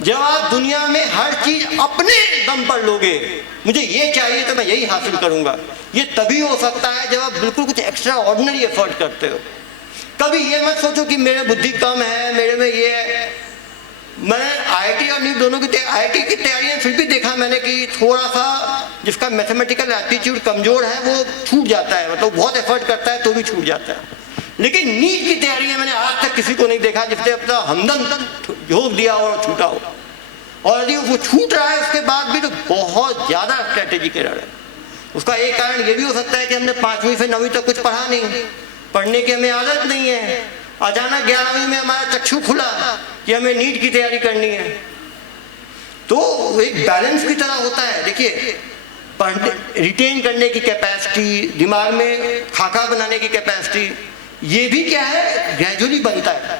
जब आप दुनिया में हर चीज अपने दम पर लोगे। मुझे ये चाहिए तो मैं यही हासिल करूंगा, ये तभी हो सकता है जब आप बिल्कुल कुछ एक्स्ट्रा ऑर्डिनरी एफर्ट करते हो। कभी ये मत सोचो कि मेरे बुद्धि कम है, मेरे में ये है। मैंने आईआईटी और नीट दोनों की आईआईटी की तैयारी फिर भी देखा मैंने कि थोड़ा सा जिसका मैथमेटिकल एप्टीट्यूड कमजोर है वो छूट जाता है, मतलब बहुत एफर्ट करता है तो भी छूट जाता है। लेकिन नीट की तैयारी में मैंने आज तक किसी को नहीं देखा जिसने अपना हमदम झोंक दिया और छूटा हो। और यदि वो छूट रहा है उसके बाद भी तो बहुत ज्यादा स्ट्रेटेजिक एरर है। उसका एक कारण ये भी हो सकता है कि हमने 5वीं से 9वीं तक कुछ पढ़ा नहीं, पढ़ने की हमें आदत नहीं है। अचानक 11वीं में हमारा चक्षु खुला कि हमें नीट की तैयारी करनी है। तो एक बैलेंस की तरह होता है। देखिए, रिटेन करने की कैपेसिटी, दिमाग में खाका बनाने की कैपेसिटी, ये भी क्या है, ग्रेजुअली बनता है।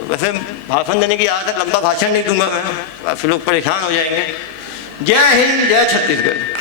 वैसे भाषण देने की आदत, लंबा भाषण नहीं दूंगा मैं, फिर लोग परेशान हो जाएंगे। जय हिंद, जय छत्तीसगढ़।